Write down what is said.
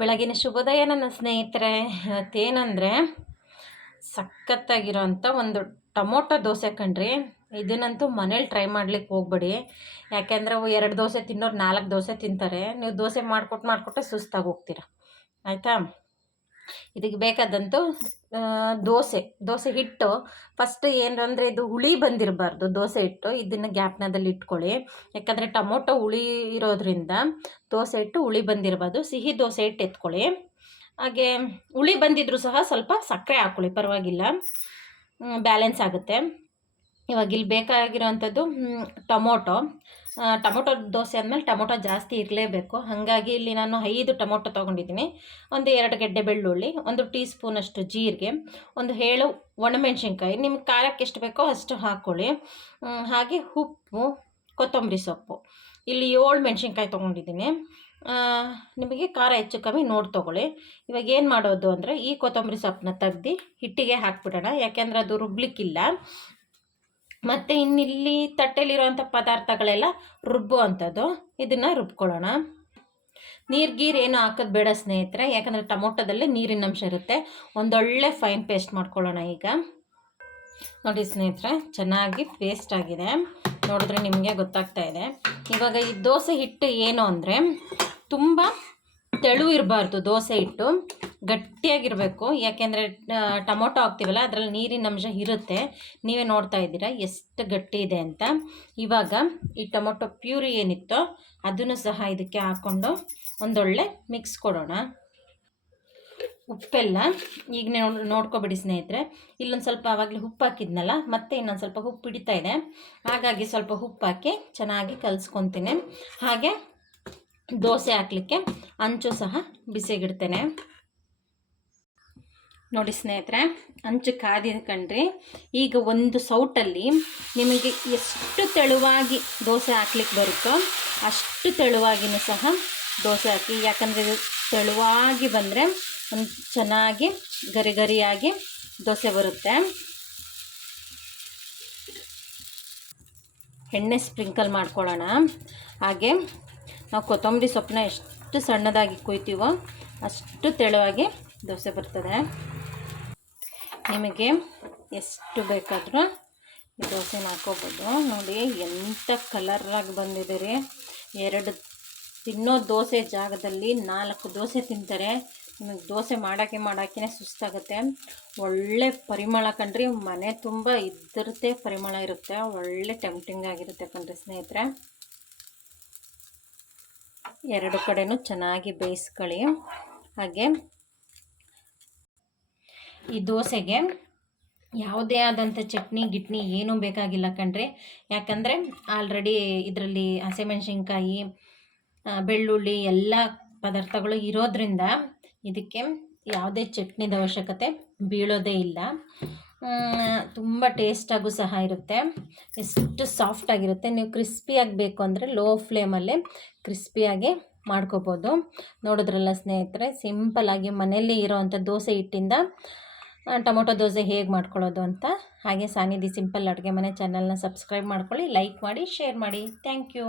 ಬೆಳಗಿನ ಶುಭೋದಯ ನನ್ನ ಸ್ನೇಹಿತರೆ. ಇವತ್ತೇನೆಂದರೆ ಸಖತ್ತಾಗಿರೋಂಥ ಒಂದು ಟೊಮೊಟೊ ದೋಸೆ ಕಣ್ರಿ. ಇದನ್ನಂತೂ ಮನೇಲಿ ಟ್ರೈ ಮಾಡ್ಲಿಕ್ಕೆ ಹೋಗ್ಬೇಡಿ. ಯಾಕೆಂದರೆ ಅವು 2 ದೋಸೆ ತಿನ್ನೋರು 4 ದೋಸೆ ತಿಂತಾರೆ. ನೀವು ದೋಸೆ ಮಾಡಿಕೊಟ್ಟು ಸುಸ್ತಾಗಿ ಹೋಗ್ತೀರ. ಆಯಿತಾ? ಇದಕ್ಕೆ ಬೇಕಾದಂತೂ ದೋಸೆ ಹಿಟ್ಟು ಫಸ್ಟ್ ಏನಂದರೆ ಇದು ಹುಳಿ ಬಂದಿರಬಾರ್ದು ದೋಸೆ ಹಿಟ್ಟು. ಇದನ್ನು ಗ್ಯಾಪ್ನದಲ್ಲಿ ಇಟ್ಕೊಳ್ಳಿ. ಯಾಕಂದರೆ ಟೊಮೊಟೊ ಹುಳಿ ಇರೋದ್ರಿಂದ ದೋಸೆ ಹಿಟ್ಟು ಹುಳಿ ಬಂದಿರಬಾರ್ದು. ಸಿಹಿ ದೋಸೆ ಹಿಟ್ಟು ಎತ್ಕೊಳ್ಳಿ. ಹಾಗೆ ಹುಳಿ ಬಂದಿದ್ರೂ ಸಹ ಸ್ವಲ್ಪ ಸಕ್ಕರೆ ಹಾಕ್ಕೊಳ್ಳಿ, ಪರವಾಗಿಲ್ಲ, ಬ್ಯಾಲೆನ್ಸ್ ಆಗುತ್ತೆ. ಇವಾಗ ಇಲ್ಲಿ ಬೇಕಾಗಿರೋವಂಥದ್ದು ಟೊಮೊಟೊ ದೋಸೆ ಅಂದಮೇಲೆ ಟೊಮೊಟೊ ಜಾಸ್ತಿ ಇರಲೇಬೇಕು. ಹಾಗಾಗಿ ಇಲ್ಲಿ ನಾನು 5 ಟೊಮೊಟೊ ತೊಗೊಂಡಿದ್ದೀನಿ. ಒಂದು 2 ಗೆಡ್ಡೆ ಬೆಳ್ಳುಳ್ಳಿ, 1 ಟೀ ಸ್ಪೂನಷ್ಟು ಜೀರಿಗೆ, 7 ಒಣಮೆಣ್ಸಿನ್ಕಾಯಿ, ನಿಮ್ಗೆ ಖಾರಕ್ಕೆ ಎಷ್ಟು ಬೇಕೋ ಅಷ್ಟು ಹಾಕ್ಕೊಳ್ಳಿ. ಹಾಗೆ ಉಪ್ಪು, ಕೊತ್ತಂಬರಿ ಸೊಪ್ಪು. ಇಲ್ಲಿ 7 ಮೆಣಸಿನ್ಕಾಯಿ ತೊಗೊಂಡಿದ್ದೀನಿ. ನಿಮಗೆ ಖಾರ ಹೆಚ್ಚು ಕಮ್ಮಿ ನೋಡಿ ತೊಗೊಳ್ಳಿ. ಇವಾಗ ಏನು ಮಾಡೋದು ಅಂದರೆ ಈ ಕೊತ್ತಂಬರಿ ಸೊಪ್ಪನ್ನ ತೆಗ್ದು ಹಿಟ್ಟಿಗೆ ಹಾಕ್ಬಿಡೋಣ. ಯಾಕೆಂದರೆ ಅದು ರುಬ್ಲಿಕ್ಕಿಲ್ಲ. ಮತ್ತು ಇನ್ನಿಲ್ಲಿ ತಟ್ಟೆಲಿರೋವಂಥ ಪದಾರ್ಥಗಳೆಲ್ಲ ರುಬ್ಬುವಂಥದ್ದು. ಇದನ್ನು ರುಬ್ಕೊಳ್ಳೋಣ. ನೀರು ಏನು ಹಾಕೋದು ಬೇಡ ಸ್ನೇಹಿತರೆ, ಯಾಕಂದರೆ ಟೊಮೊಟೊದಲ್ಲೇ ನೀರಿನ ಅಂಶ ಇರುತ್ತೆ. ಒಂದೊಳ್ಳೆ ಫೈನ್ ಪೇಸ್ಟ್ ಮಾಡ್ಕೊಳ್ಳೋಣ. ಈಗ ನೋಡಿ ಸ್ನೇಹಿತರೆ, ಚೆನ್ನಾಗಿ ಪೇಸ್ಟ್ ಆಗಿದೆ. ನೋಡಿದ್ರೆ ನಿಮಗೆ ಗೊತ್ತಾಗ್ತಾ ಇದೆ. ಇವಾಗ ಈ ದೋಸೆ ಹಿಟ್ಟು ಏನು ಅಂದರೆ ತುಂಬ ತೆಳು ಇರಬಾರ್ದು. ದೋಸೆ ಹಿಟ್ಟು ಗಟ್ಟಿಯಾಗಿರಬೇಕು. ಯಾಕೆಂದರೆ ಟೊಮೊಟೊ ಹಾಕ್ತೀವಲ್ಲ, ಅದರಲ್ಲಿ ನೀರಿನ ಅಂಶ ಇರುತ್ತೆ. ನೀವೇ ನೋಡ್ತಾ ಇದ್ದೀರಾ ಎಷ್ಟು ಗಟ್ಟಿ ಇದೆ ಅಂತ. ಇವಾಗ ಈ ಟೊಮೊಟೊ ಪ್ಯೂರಿ ಏನಿತ್ತೋ ಅದನ್ನು ಸಹ ಇದಕ್ಕೆ ಹಾಕ್ಕೊಂಡು ಒಂದೊಳ್ಳೆ ಮಿಕ್ಸ್ ಕೊಡೋಣ. ಉಪ್ಪೆಲ್ಲ ಈಗ ನೋಡ್ಕೊಬಿಡಿ ಸ್ನೇಹಿತರೆ. ಇಲ್ಲೊಂದು ಸ್ವಲ್ಪ ಆವಾಗಲೇ ಉಪ್ಪು ಹಾಕಿದ್ನಲ್ಲ, ಮತ್ತೆ ಇನ್ನೊಂದು ಸ್ವಲ್ಪ ಉಪ್ಪು ಹಿಡಿತಾ ಇದೆ. ಹಾಗಾಗಿ ಸ್ವಲ್ಪ ಉಪ್ಪು ಹಾಕಿ ಚೆನ್ನಾಗಿ ಕಲಿಸ್ಕೊತೀನಿ. ಹಾಗೆ ದೋಸೆ ಹಾಕಲಿಕ್ಕೆ ಹಂಚು ಸಹ ಬಿಸಿಗಿಡ್ತೇನೆ. ನೋಡಿ ಸ್ನೇಹಿತರೆ, ಹಂಚು ಕಾದಿದೆ ಕಣ್ರಿ. ಈಗ ಒಂದು ಸೌಟಲ್ಲಿ ನಿಮಗೆ ಎಷ್ಟು ತೆಳುವಾಗಿ ದೋಸೆ ಹಾಕ್ಲಿಕ್ಕೆ ಬರುತ್ತೋ ಅಷ್ಟು ತೆಳುವಾಗಿಯೂ ಸಹ ದೋಸೆ ಹಾಕಿ. ಯಾಕಂದರೆ ಇದು ತೆಳುವಾಗಿ ಬಂದರೆ ಒಂದು ಚೆನ್ನಾಗಿ ಗರಿ ಗರಿಯಾಗಿ ದೋಸೆ ಬರುತ್ತೆ. ಎಣ್ಣೆ ಸ್ಪ್ರಿಂಕಲ್ ಮಾಡ್ಕೊಳ್ಳೋಣ. ಹಾಗೆ ನಾವು ಕೊತ್ತಂಬರಿ ಸೊಪ್ಪನ್ನ ಎಷ್ಟು ಸಣ್ಣದಾಗಿ ಕೊಯ್ತೀವೋ ಅಷ್ಟು ತೆಳುವಾಗಿ ದೋಸೆ ಬರ್ತದೆ. ನಿಮಗೆ ಎಷ್ಟು ಬೇಕಾದರೂ ಈ ದೋಸೆನ ಹಾಕೋಬೋದು. ನೋಡಿ ಎಂಥ ಕಲರಾಗಿ ಬಂದಿದೆ ರೀ. 2 ತಿನ್ನೋ ದೋಸೆ ಜಾಗದಲ್ಲಿ 4 ದೋಸೆ ತಿಂತಾರೆ. ನಿಮಗೆ ದೋಸೆ ಮಾಡೋಕ್ಕೆ ಸುಸ್ತಾಗುತ್ತೆ. ಒಳ್ಳೆ ಪರಿಮಳ ಕಣ್ರಿ. ಮನೆ ತುಂಬ ಇದ್ರದ್ದೇ ಪರಿಮಳ ಇರುತ್ತೆ. ಒಳ್ಳೆ ಟೆಂಪ್ಟಿಂಗ್ ಆಗಿರುತ್ತೆ ಕಣ್ರಿ ಸ್ನೇಹಿತರೆ. 2 ಕಡೆನೂ ಚೆನ್ನಾಗಿ ಬೇಯಿಸ್ಕೊಳ್ಳಿ. ಹಾಗೆ ಈ ದೋಸೆಗೆ ಯಾವುದೇ ಆದಂಥ ಚಟ್ನಿ ಗಿಟ್ನಿ ಏನೂ ಬೇಕಾಗಿಲ್ಲ ಕಣ್ರಿ. ಯಾಕಂದರೆ ಆಲ್ರೆಡಿ ಇದರಲ್ಲಿ ಹಸಿಮೆಣ್ಸಿನ್ಕಾಯಿ, ಬೆಳ್ಳುಳ್ಳಿ ಎಲ್ಲ ಪದಾರ್ಥಗಳು ಇರೋದ್ರಿಂದ ಇದಕ್ಕೆ ಯಾವುದೇ ಚಟ್ನಿದ ಅವಶ್ಯಕತೆ ಬೀಳೋದೇ ಇಲ್ಲ. ತುಂಬ ಟೇಸ್ಟಾಗೂ ಸಹ ಇರುತ್ತೆ. ಎಷ್ಟು ಸಾಫ್ಟಾಗಿರುತ್ತೆ. ನೀವು ಕ್ರಿಸ್ಪಿಯಾಗಿ ಬೇಕು ಅಂದರೆ ಲೋ ಫ್ಲೇಮಲ್ಲೇ ಕ್ರಿಸ್ಪಿಯಾಗಿ ಮಾಡ್ಕೋಬೋದು. ನೋಡಿದ್ರಲ್ಲ ಸ್ನೇಹಿತರೆ, ಸಿಂಪಲ್ಲಾಗಿ ಮನೆಯಲ್ಲೇ ಇರೋವಂಥ ದೋಸೆ ಹಿಟ್ಟಿಂದ ಟೊಮೊಟೊ ದೋಸೆ ಹೇಗೆ ಮಾಡ್ಕೊಳ್ಳೋದು ಅಂತ. ಹಾಗೆ ಸಾನಿಧಿ ಸಿಂಪಲ್ ಅಡುಗೆ ಮನೆ ಚಾನಲ್ನ ಸಬ್ಸ್ಕ್ರೈಬ್ ಮಾಡ್ಕೊಳ್ಳಿ, ಲೈಕ್ ಮಾಡಿ, ಶೇರ್ ಮಾಡಿ. Thank you.